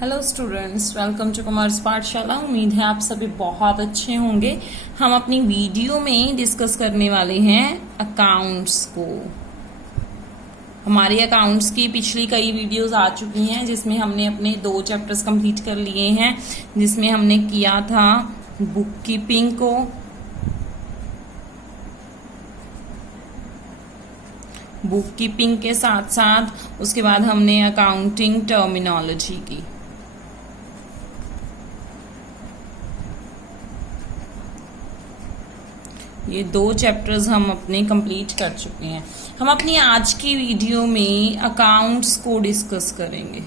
Hello students, welcome to Commerce Pathshala. उम्मीद है आप सभी बहुत अच्छे होंगे। हम अपनी वीडियो में डिस्कस करने वाले हैं अकाउंट्स को। हमारी अकाउंट्स की पिछली कई वीडियोस आ चुकी हैं जिसमें हमने अपने 2 चैप्टर्स कंप्लीट कर लिए हैं, जिसमें हमने किया था बुक कीपिंग को, बुक कीपिंग के साथ साथ उसके बाद हमने अकाउंटिंग टर्मिनोलॉजी की। ये 2 चैप्टर्स हम अपने कंप्लीट कर चुके हैं। हम अपनी आज की वीडियो में अकाउंट्स को डिस्कस करेंगे।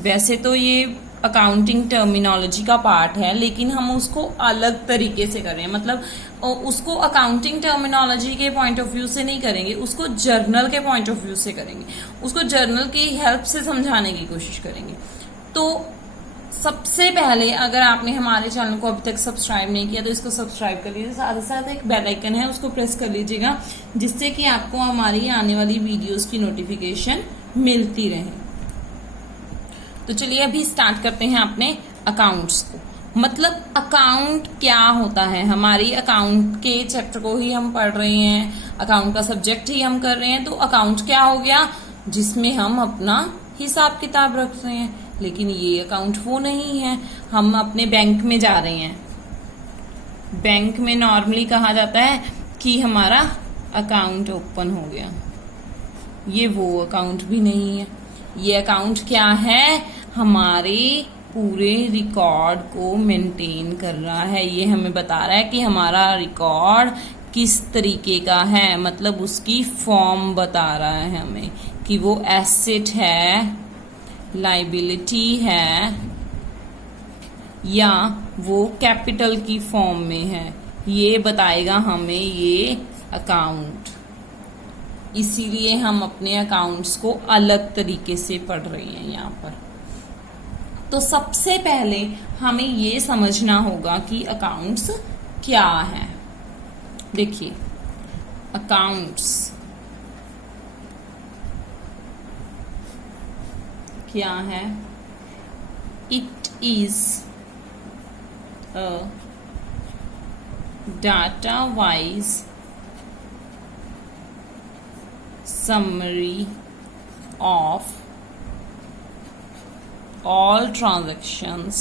वैसे तो ये अकाउंटिंग टर्मिनोलॉजी का पार्ट है, लेकिन हम उसको अलग तरीके से करें, मतलब उसको अकाउंटिंग टर्मिनोलॉजी के पॉइंट ऑफ व्यू से नहीं करेंगे, उसको जर्नल के पॉइंट ऑफ व्यू से करेंगे, उसको जर्नल की हेल्प से समझाने की कोशिश करेंगे। तो सबसे पहले अगर आपने हमारे चैनल को अभी तक सब्सक्राइब नहीं किया तो इसको सब्सक्राइब कर लीजिए। साथ ही साथ एक बेल आइकन है, उसको प्रेस कर लीजिएगा, जिससे कि आपको हमारी आने वाली वीडियोस की नोटिफिकेशन मिलती रहे। तो चलिए अभी स्टार्ट करते हैं अपने अकाउंट्स को। मतलब अकाउंट क्या होता है, हमारी अकाउंट के चैप्टर को ही हम पढ़ रहे हैं, अकाउंट का सब्जेक्ट ही हम कर रहे हैं। तो अकाउंट क्या हो गया, जिसमें हम अपना हिसाब किताब रख रहे हैं। लेकिन ये अकाउंट वो नहीं है। हम अपने बैंक में जा रहे हैं, बैंक में नॉर्मली कहा जाता है कि हमारा अकाउंट ओपन हो गया। ये वो अकाउंट भी नहीं है। ये अकाउंट क्या है, हमारे पूरे रिकॉर्ड को मेंटेन कर रहा है। ये हमें बता रहा है कि हमारा रिकॉर्ड किस तरीके का है, मतलब उसकी फॉर्म बता रहा है हमें कि वो एसेट है, लाइबिलिटी है, या वो कैपिटल की फॉर्म में है। ये बताएगा हमें ये अकाउंट। इसीलिए हम अपने अकाउंट्स को अलग तरीके से पढ़ रहे हैं यहाँ पर। तो सबसे पहले हमें ये समझना होगा कि अकाउंट्स क्या है। देखिए, अकाउंट्स क्या है? It is a data wise summary of all transactions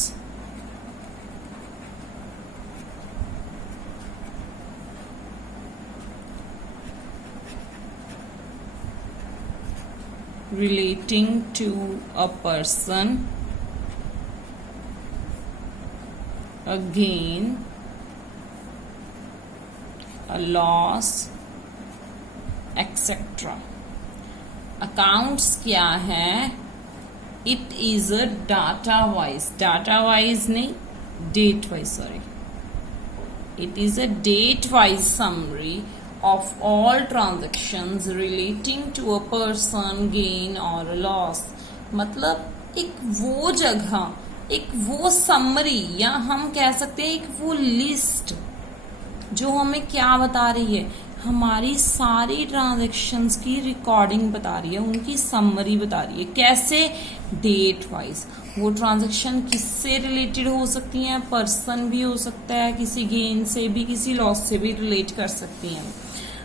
relating to a person, a gain, a loss, etcetera. Accounts क्या है? It is a data wise, data wise नहीं, date wise, sorry, it is a date wise summary of all transactions relating to a person, gain और loss. मतलब एक वो जगह, एक वो समरी, या हम कह सकते हैं एक वो लिस्ट जो हमें क्या बता रही है, हमारी सारी ट्रांजैक्शंस की रिकॉर्डिंग बता रही है, उनकी समरी बता रही है। कैसे? Date wise. वो ट्रांजैक्शन किससे रिलेटेड हो सकती हैं? पर्सन भी हो सकता है, किसी गेन से भी, किसी लॉस से भी रिलेट कर सकती हैं।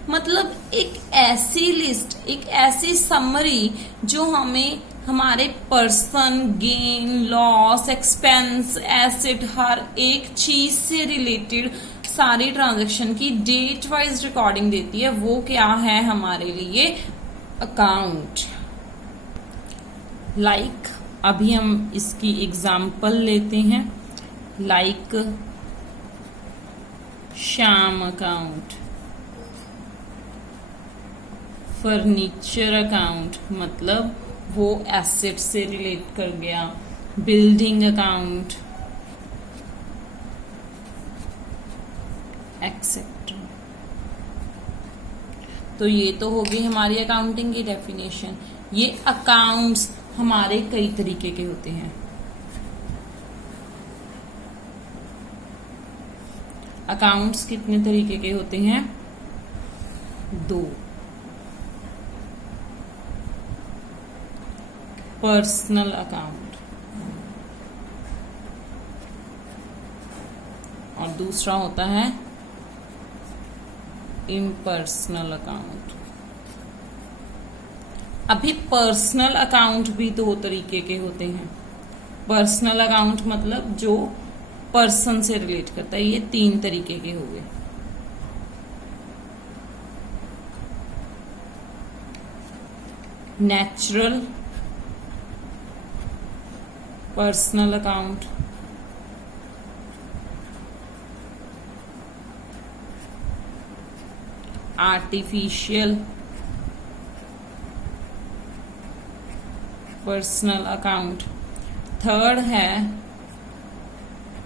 मतलब एक ऐसी लिस्ट, एक ऐसी समरी जो हमें हमारे person, gain, loss, expense, asset, हर एक चीज से रिलेटेड सारी ट्रांजैक्शन की डेट वाइज रिकॉर्डिंग देती है। वो क्या है हमारे लिए? अकाउंट। लाइक अभी हम इसकी एग्जाम्पल लेते हैं। Like Shyam account, furniture account, मतलब वो एसेट से रिलेट कर गया। Building account, etcetera. तो ये तो होगी हमारी अकाउंटिंग की डेफिनेशन। ये अकाउंट्स हमारे कई तरीके के होते हैं। अकाउंट्स कितने तरीके के होते हैं? 2। पर्सनल अकाउंट, और दूसरा होता है इम्पर्सनल अकाउंट। अभी पर्सनल अकाउंट भी दो तरीके के होते हैं। पर्सनल अकाउंट मतलब जो पर्सन से रिलेट करता है, ये तीन तरीके के हो गए। Natural personal account, artificial personal account, third है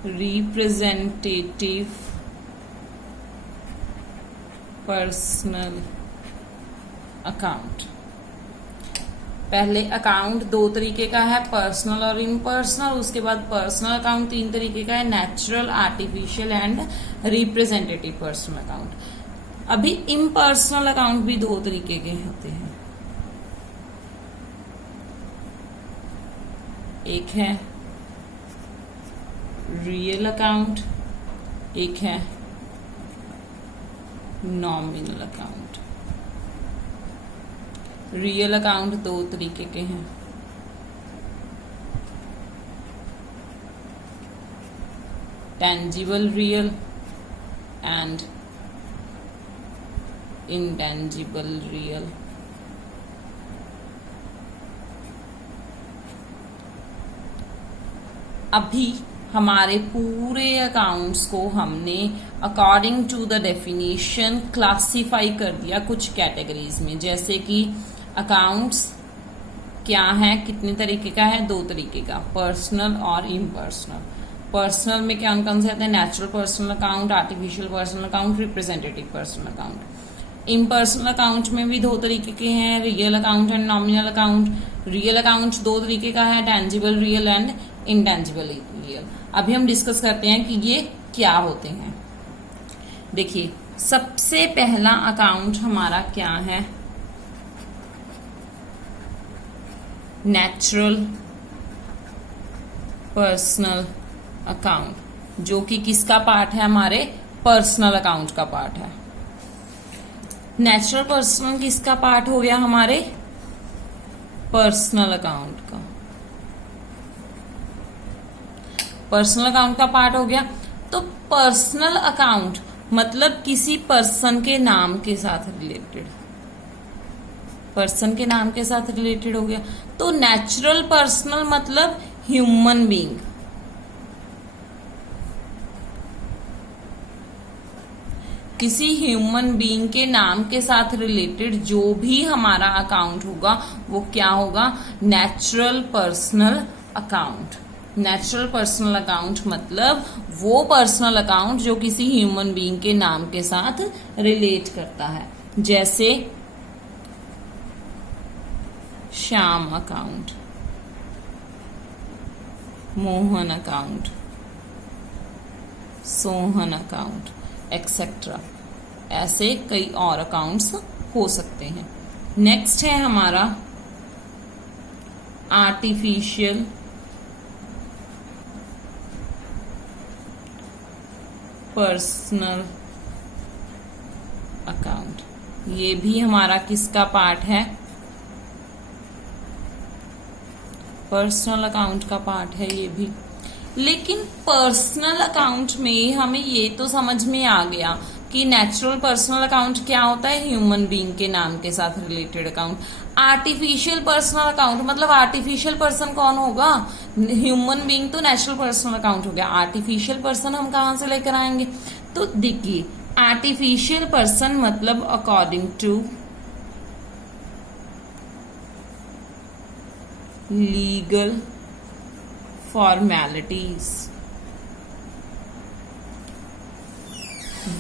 रिप्रेजेंटेटिव पर्सनल अकाउंट। पहले अकाउंट दो तरीके का है, पर्सनल और इम्पर्सनल। उसके बाद पर्सनल अकाउंट तीन तरीके का है, natural, artificial and representative personal account. अभी इम्पर्सनल अकाउंट भी दो तरीके के होते हैं, एक है रियल अकाउंट, एक है नॉमिनल अकाउंट। रियल अकाउंट दो तरीके के हैं, tangible real and intangible real. अभी हमारे पूरे अकाउंट्स को हमने according to the definition classify कर दिया कुछ कैटेगरीज में, जैसे कि अकाउंट्स क्या है, कितने तरीके का है, दो तरीके का, पर्सनल और इम्पर्सनल। पर्सनल में क्या कौन से आते हैं, natural personal account, artificial personal account, representative personal account. Impersonal account में भी दो तरीके के हैं, real account and nominal account. Real account दो तरीके का है, tangible real and intangible real. अभी हम डिस्कस करते हैं कि ये क्या होते हैं। देखिए, सबसे पहला अकाउंट हमारा क्या है, नेचुरल पर्सनल अकाउंट, जो कि किसका पार्ट है, हमारे पर्सनल अकाउंट का पार्ट है। नेचुरल पर्सनल किसका पार्ट हो गया, हमारे पर्सनल अकाउंट का। पर्सनल अकाउंट का पार्ट हो गया। तो पर्सनल अकाउंट मतलब किसी पर्सन के नाम के साथ रिलेटेड, पर्सन के नाम के साथ रिलेटेड हो गया। तो नेचुरल पर्सनल मतलब ह्यूमन बीइंग, किसी ह्यूमन बीइंग के नाम के साथ रिलेटेड जो भी हमारा अकाउंट होगा वो क्या होगा, natural personal account. Natural personal account मतलब वो पर्सनल अकाउंट जो किसी ह्यूमन बीइंग के नाम के साथ रिलेट करता है, जैसे Shyam account, Mohan account, Sohan account etcetera. ऐसे कई और अकाउंट्स हो सकते हैं। नेक्स्ट है हमारा आर्टिफिशियल पर्सनल अकाउंट। ये भी हमारा किसका पार्ट है, पर्सनल अकाउंट का पार्ट है ये भी। लेकिन पर्सनल अकाउंट में हमें ये तो समझ में आ गया कि नेचुरल पर्सनल अकाउंट क्या होता है, ह्यूमन बीइंग के नाम के साथ related account. Artificial personal account मतलब आर्टिफिशियल पर्सन कौन होगा, ह्यूमन बीइंग तो नेचुरल पर्सनल अकाउंट हो गया। आर्टिफिशियल पर्सन हम कहां से लेकर आएंगे, तो देखिए आर्टिफिशियल पर्सन मतलब according to legal formalities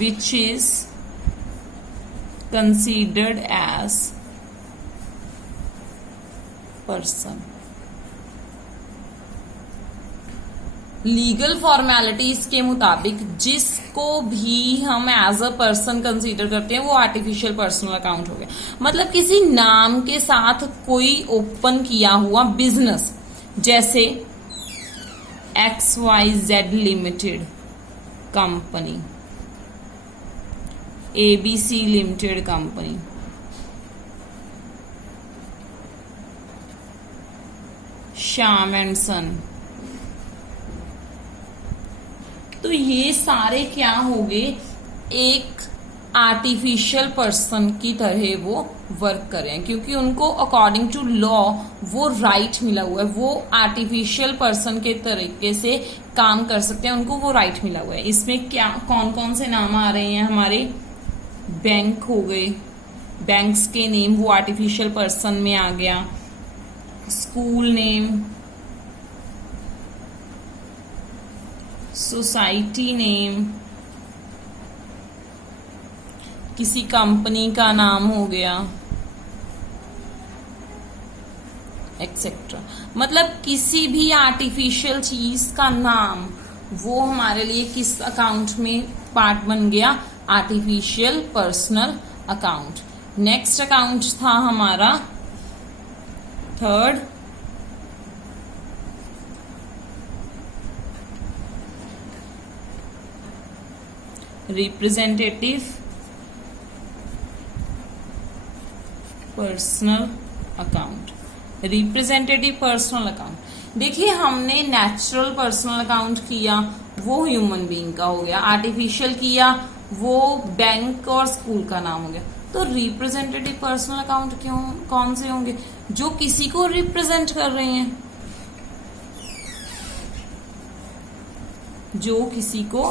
which is considered as person। Legal formalities के मुताबिक जिसको भी हम एज अ पर्सन कंसीडर करते हैं वो आर्टिफिशियल पर्सनल अकाउंट हो गया। मतलब किसी नाम के साथ कोई ओपन किया हुआ बिजनेस, जैसे XYZ limited company, ABC limited company, Shyam and son, तो ये सारे क्या हो गए, एक आर्टिफिशियल पर्सन की तरह वो वर्क कर रहे हैं, क्योंकि उनको अकॉर्डिंग टू लॉ वो राइट मिला हुआ है, वो आर्टिफिशियल पर्सन के तरीके से काम कर सकते हैं, उनको वो राइट मिला हुआ है। इसमें क्या कौन कौन से नाम आ रहे हैं हमारे, बैंक हो गए, बैंक्स के नेम वो आर्टिफिशियल पर्सन में आ गया, स्कूल नेम, सोसाइटी नेम, किसी कंपनी का नाम हो गया, एक्सेट्रा। मतलब किसी भी आर्टिफिशियल चीज का नाम वो हमारे लिए किस अकाउंट में पार्ट बन गया, artificial personal account. Next account था हमारा third, representative personal account. Representative personal account, देखिए हमने नेचुरल पर्सनल अकाउंट किया वो ह्यूमन बीइंग का हो गया, आर्टिफिशियल किया वो बैंक और स्कूल का नाम हो गया। तो रिप्रेजेंटेटिव पर्सनल अकाउंट क्यों कौन से होंगे, जो किसी को रिप्रेजेंट कर रहे हैं, जो किसी को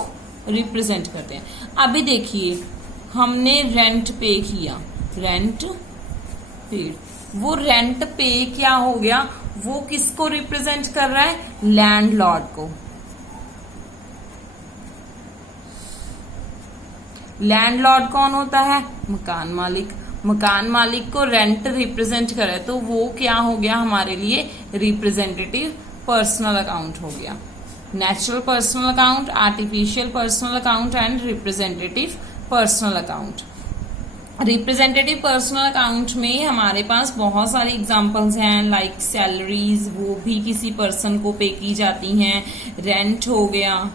रिप्रेजेंट करते हैं। अभी देखिए हमने रेंट पे किया, रेंट पेड, वो रेंट पे क्या हो गया, वो किसको रिप्रेजेंट कर रहा है, लैंडलॉर्ड को। लैंडलॉर्ड कौन होता है, मकान मालिक। मकान मालिक को रेंट रिप्रेजेंट करे तो वो क्या हो गया हमारे लिए, रिप्रेजेंटेटिव पर्सनल अकाउंट हो गया। Natural personal account, artificial personal account and representative personal account. Representative personal account में हमारे पास बहुत सारी एग्जांपल्स हैं, लाइक सैलरीज वो भी किसी पर्सन को पे की जाती हैं, रेंट हो गया,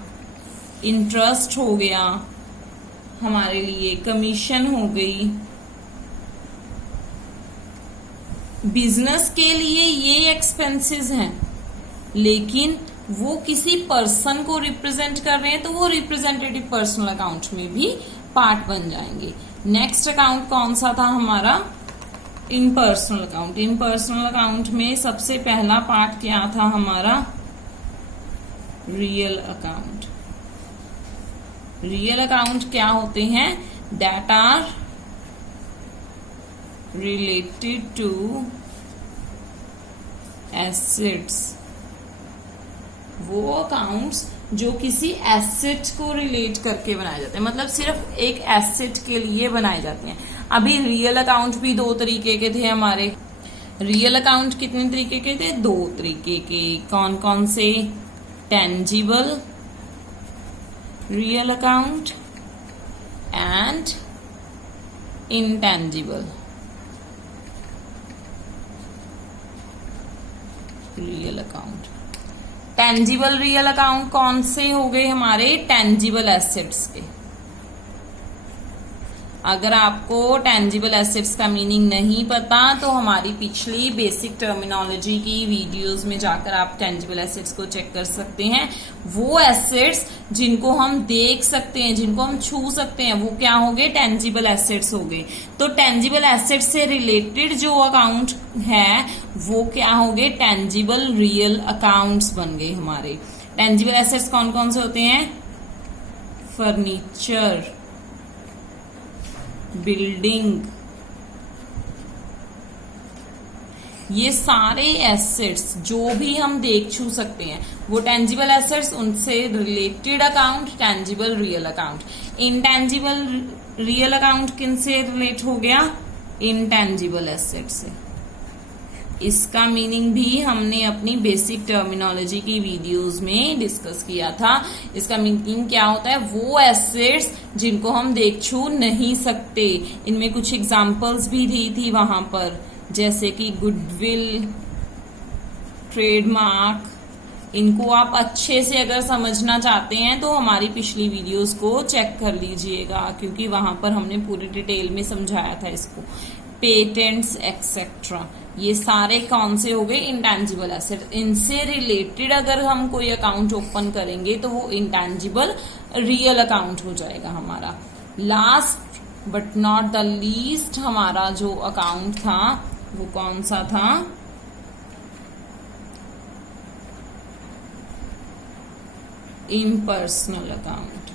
इंटरेस्ट हो गया हमारे लिए, कमीशन हो गई। बिजनेस के लिए ये एक्सपेंसेस हैं, लेकिन वो किसी पर्सन को रिप्रेजेंट कर रहे हैं तो वो रिप्रेजेंटेटिव पर्सनल अकाउंट में भी पार्ट बन जाएंगे। नेक्स्ट अकाउंट कौन सा था हमारा, इम्पर्सनल अकाउंट। इम्पर्सनल अकाउंट में सबसे पहला पार्ट क्या था हमारा, रियल अकाउंट। रियल अकाउंट क्या होते हैं, that are related to assets. वो अकाउंट्स जो किसी एसेट को रिलेट करके बनाए जाते हैं, मतलब सिर्फ एक एसेट के लिए बनाए जाते हैं। अभी रियल अकाउंट भी दो तरीके के थे हमारे। रियल अकाउंट कितने तरीके के थे, दो तरीके के। कौन कौन से, tangible real account and intangible real account. Tangible real account कौन से हो गए हमारे, टेंजिबल एसेट्स के। अगर आपको टेंजिबल एसेट्स का मीनिंग नहीं पता तो हमारी पिछली बेसिक टर्मिनोलॉजी की वीडियोस में जाकर आप टेंजिबल एसेट्स को चेक कर सकते हैं। वो एसेट्स जिनको हम देख सकते हैं, जिनको हम छू सकते हैं, वो क्या हो गए, टेंजिबल एसेट्स हो गए। तो टेंजिबल एसेट्स से रिलेटेड जो अकाउंट है वो क्या हो गए, टेंजिबल रियल अकाउंट्स बन गए हमारे। टेंजिबल एसेट्स कौन कौन से होते हैं, फर्नीचर, बिल्डिंग, ये सारे एसेट्स जो भी हम देख छू सकते हैं वो टेंजिबल एसेट्स, उनसे related account tangible real account. Intangible real account किन से रिलेट हो गया, इनटेंजिबल एसेट से। इसका मीनिंग भी हमने अपनी बेसिक टर्मिनोलॉजी की वीडियोस में डिस्कस किया था। इसका मीनिंग क्या होता है, वो एसेट्स जिनको हम देख छू नहीं सकते। इनमें कुछ एग्जांपल्स भी दी थी वहां पर, जैसे कि गुडविल, ट्रेडमार्क। इनको आप अच्छे से अगर समझना चाहते हैं तो हमारी पिछली वीडियोस को चेक कर लीजिएगा, क्योंकि वहां पर हमने पूरी डिटेल में समझाया था इसको। पेटेंट्स एक्सेट्रा, ये सारे कौन से हो गए, इंटेंजिबल एसेट। इनसे रिलेटेड अगर हम कोई अकाउंट ओपन करेंगे तो वो इंटेंजिबल रियल अकाउंट हो जाएगा हमारा। Last but not the least हमारा जो अकाउंट था वो कौन सा था, इम्पर्सनल अकाउंट।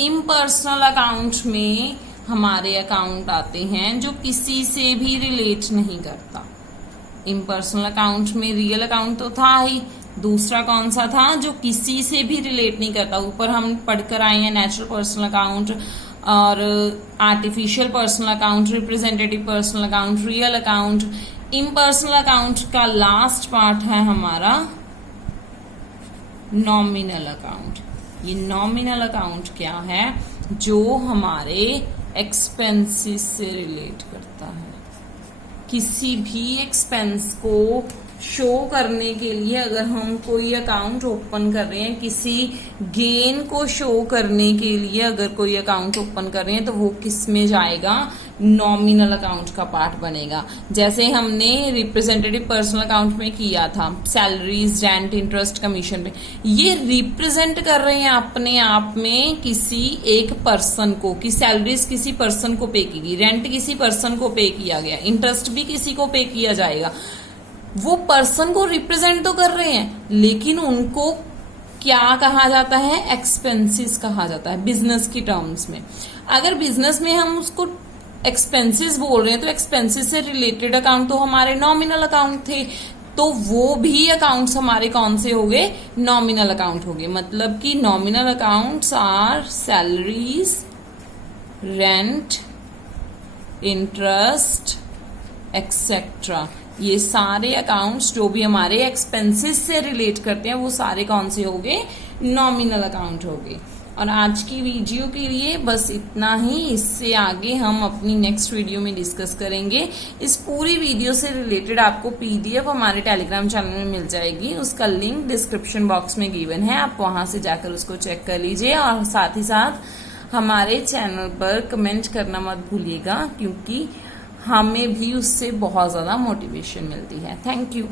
इम्पर्सनल अकाउंट में हमारे अकाउंट आते हैं जो किसी से भी रिलेट नहीं करता। इम्पर्सनल अकाउंट में रियल अकाउंट तो था ही, दूसरा कौन सा था, जो किसी से भी रिलेट नहीं करता। ऊपर हम पढ़कर आए हैं नेचुरल पर्सनल अकाउंट और artificial personal account, representative personal account, real account. Impersonal account का लास्ट पार्ट है हमारा नॉमिनल अकाउंट। ये नॉमिनल अकाउंट क्या है, जो हमारे एक्सपेंसेस से रिलेट करता है। किसी भी एक्सपेंस को शो करने के लिए अगर हम कोई अकाउंट ओपन कर रहे हैं, किसी गेन को शो करने के लिए अगर कोई अकाउंट ओपन कर रहे हैं, तो वो किस में जाएगा, नॉमिनल अकाउंट का पार्ट बनेगा। जैसे हमने रिप्रेजेंटेटिव पर्सनल अकाउंट में किया था, सैलरीज, रेंट, इंटरेस्ट, कमीशन पे, ये रिप्रेजेंट कर रहे हैं अपने आप में किसी एक पर्सन को, कि सैलरीज किसी पर्सन को पे की, रेंट किसी पर्सन को पे किया गया, इंटरेस्ट भी किसी को पे किया जाएगा। वो पर्सन को रिप्रेजेंट तो कर रहे हैं, लेकिन उनको क्या कहा जाता है, एक्सपेंसेस कहा जाता है बिजनेस की टर्म्स में। अगर बिजनेस में हम उसको एक्सपेंसेस बोल रहे हैं तो एक्सपेंसेस से रिलेटेड अकाउंट तो हमारे नॉमिनल अकाउंट थे, तो वो भी अकाउंट्स हमारे कौन से हो गए, नॉमिनल अकाउंट हो गए। मतलब कि nominal accounts are salaries, rent, interest etcetera. ये सारे अकाउंट्स जो भी हमारे एक्सपेंसेस से रिलेट करते हैं वो सारे कौन से हो गए, नॉमिनल अकाउंट हो गए। और आज की वीडियो के लिए बस इतना ही। इससे आगे हम अपनी नेक्स्ट वीडियो में डिस्कस करेंगे। इस पूरी वीडियो से रिलेटेड आपको पीडीएफ हमारे टेलीग्राम चैनल में मिल जाएगी, उसका लिंक डिस्क्रिप्शन बॉक्स में गिवन है, आप वहां से जाकर उसको चेक कर लीजिए। और साथ ही साथ हमारे चैनल पर कमेंट करना मत भूलिएगा, क्योंकि हमें भी उससे बहुत ज्यादा मोटिवेशन मिलती है। Thank you.